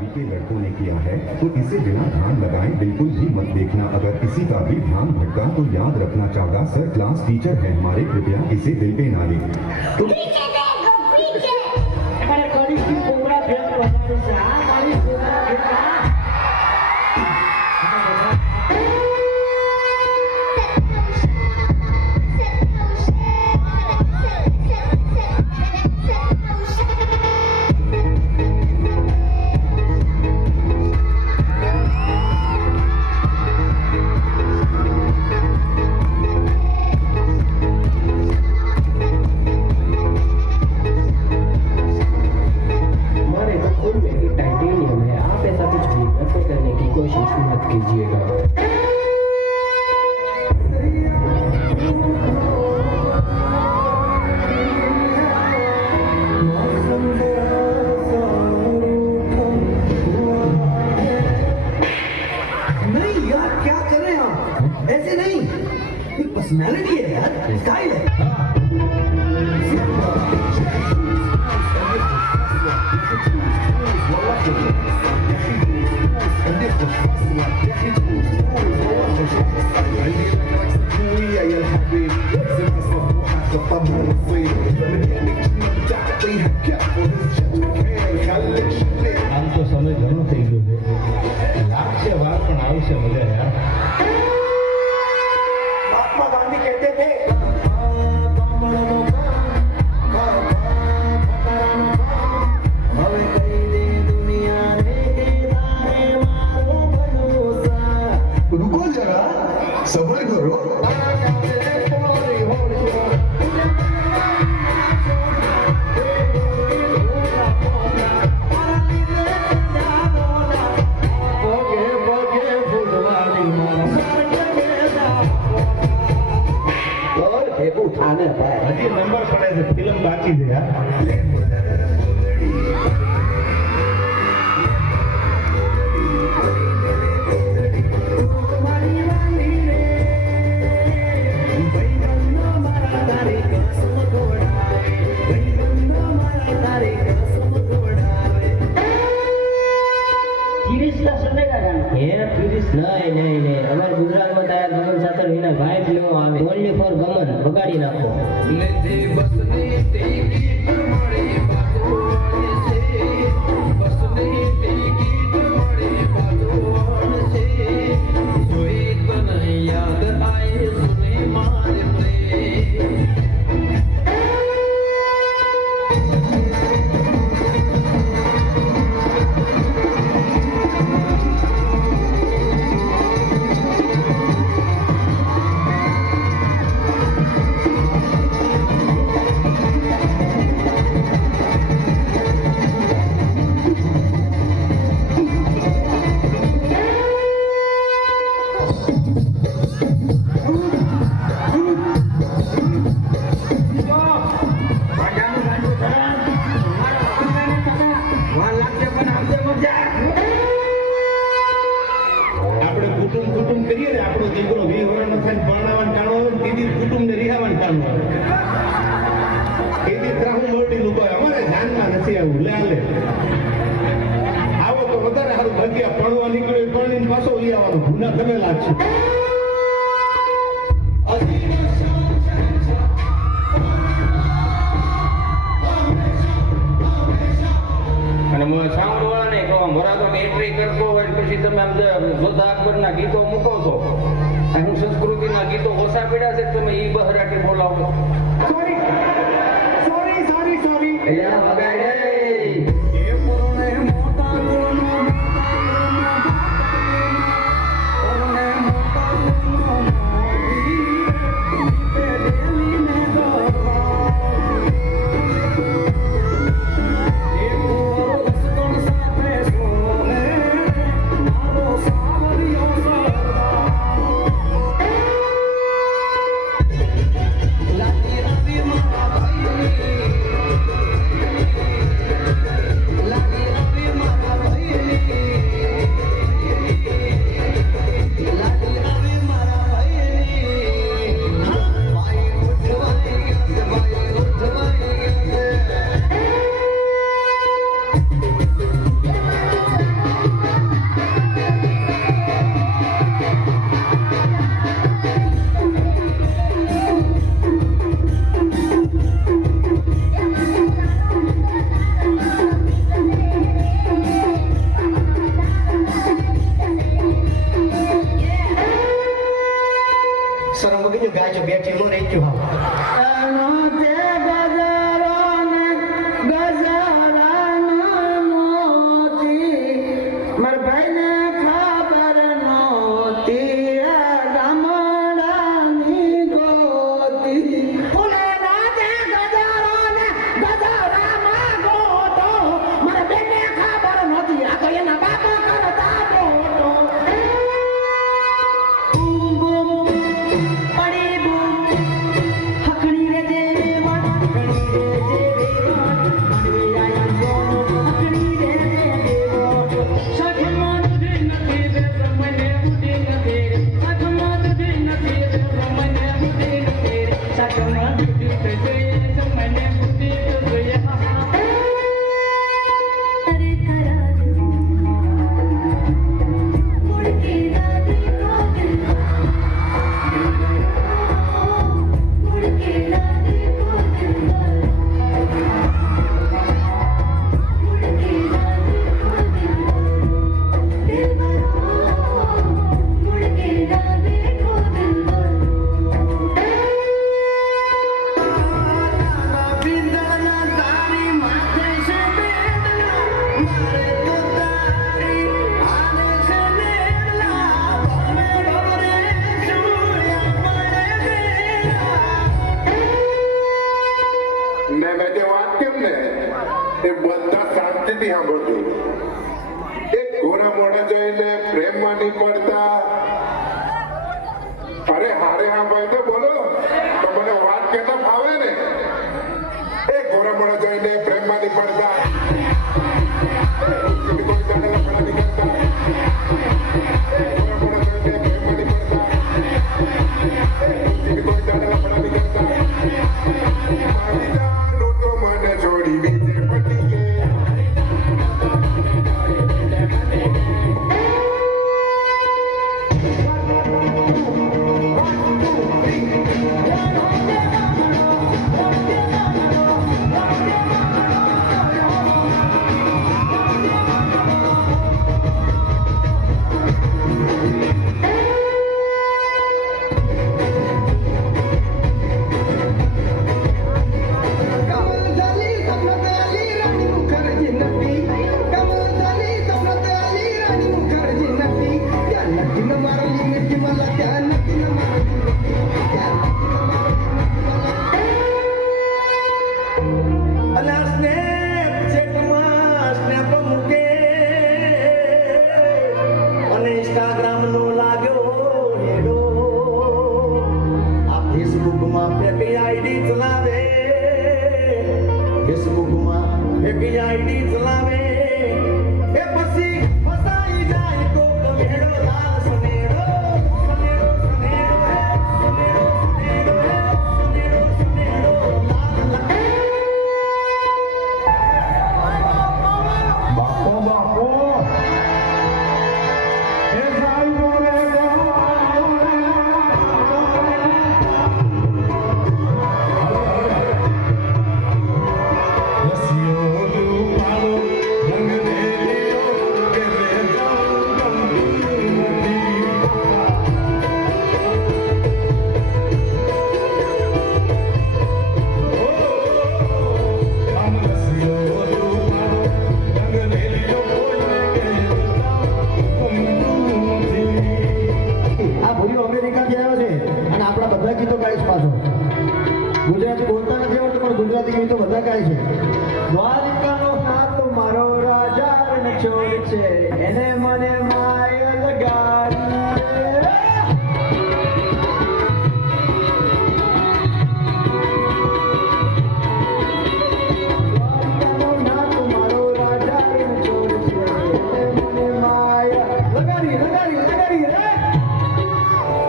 अभी के लड़कों ने किया है तो इसे बिना ध्यान लगाए बिल्कुल भी मत देखना। अगर किसी का भी ध्यान भटका तो याद रखना चाहगा सर क्लास टीचर है हमारे, कृपया इसे दिल पे ना ले। पर्सनालिटी है यार, स्टाइल है। આમ તો સમય ઘણો થઈ ગયો છે, લાગશે વાર પણ આવશે મજા યાર। महात्मा गांधी कहते थे रुको जरा सब्र करो। उठाने हजी नंबर पड़े थे, फिल्म बाकी है यार। नहीं हमारे गुजरात में तैयार गमन सातर विना वाइफ लेवा आवे ओनली फॉर गमन बगाड़ी नाखो। આવો તો વધારે સારું ભાગ્યા પડવા નીકળ્યો પણ પાછો લઈ આવવાનો ગુના તમે લાગશે। અને સાંભળવા નહીં કહો મોરાતો એન્ટ્રી કરતો હોય પછી તમે આમ જોધા અકબરના ગીતો મૂકો છો, હું સંસ્કૃતિના ગીતો ઓછા પીડા છે, તમે ઈ બહરાટી બોલાવો। सॉरी सॉरी सॉरी सॉरी અહીંયા વગાડે મેં જે વાત કેમ ને એ બધા શાંતિથી સાંભળજો. એક ઘોડા મોડા જોઈને પ્રેમમાં નહીં પડતા. અરે હારે સાંભળજો બોલો તો મને વાત કેતા ફાવે ને. એક ઘોડા મોડા જોઈને પ્રેમમાં નહીં પડતા. કોઈ જાણેલા ફળા નહીં કરતા. ઘોડા મોડા જોઈને પ્રેમમાં નહીં પડતા. કોઈ જાણેલા ફળા નહીં કરતા. મને છોડી બીજે પટી ગયા. ઇન્સ્ટાગ્રામ નો લાગ્યો હેડો. આ ફેસબુક માં ફેક આઈડી ચલાવે. ફેસબુક માં ફેક આઈડી ચલાવે. એ પછી ફસાઈ જાય તો કમેડો લાલ સનેડો. સનેડો સનેડો સનેડો સનેડો સનેડો બાપો બાપો ગુજરાતી બોલતા નથી આવડતું પણ ગુજરાતી ગીતો બધા ગાય છે. દ્વારિકાનો નાથ મારો રાજા રણછોડ છે એને મને માય લગાડી. દ્વારિકાનો નાથ મારો રાજા રણછોડ છે એને મને માય લગાડી લગાડી લગાડી રે.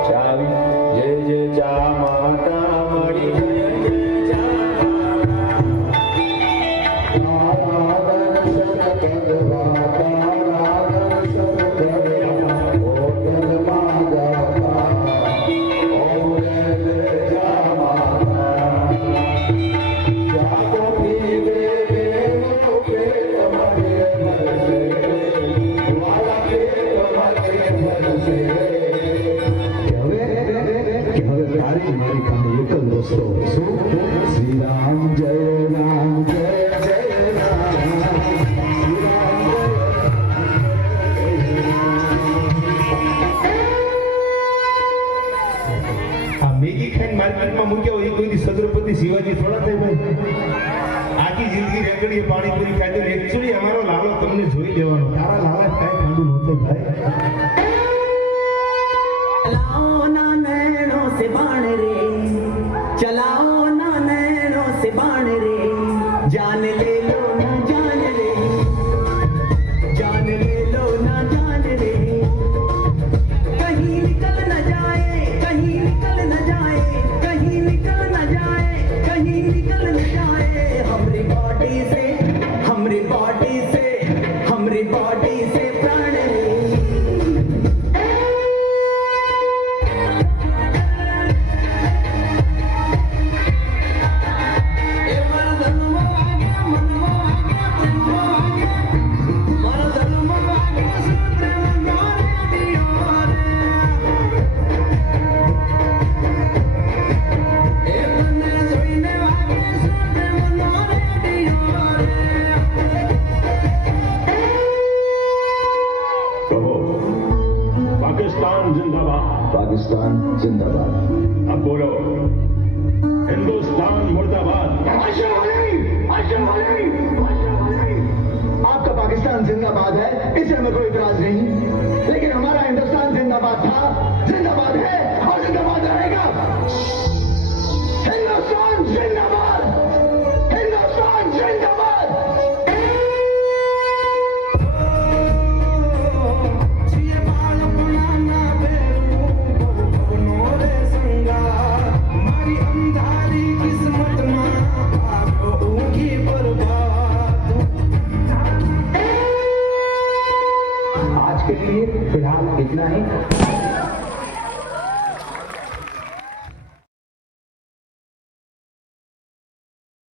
ચાવી જય જય ચા માતા મળી श्री राम जय राम जय जय राम. આ મેગી ખાઈને માર્કેટમાં મૂક્યા હોય એ કોઈ છત્રપતિ શિવાજી થોડા થાય ભાઈ. આખી જિંદગી રેકડીએ પાણીપુરી ખાધી. એકચ્યુઅલી અમારો લાલો તમને જોઈ લેવાનો. તારા લાલા કાંઈ ઠંડુ નહોતું ભાઈ. चलाओ ना नैनों से बाण रे, चलाओ ना नैनों से बाण रे, जान ले लो ना जान रे, जान ले लो ना जान रे. कहीं निकल न जाए, कहीं निकल न जाए, कहीं निकल न जाए, कहीं निकल न जाए. हमरी बॉडी से, हमरी बॉडी से, हमरी बॉडी से प्राण रे. पाकिस्तान जिंदाबाद। अब बोलो, हिंदुस्तान मुर्दाबाद। आपका पाकिस्तान जिंदाबाद है, इससे हमें कोई इतराज नहीं, लेकिन हमारा हिंदुस्तान जिंदाबाद था, जिंदाबाद है और जिंदाबाद रहेगा। हिंदुस्तान जिंदाबाद, हिंदुस्तान जिंदाबाद। आज के लिए फिलहाल इतना ही।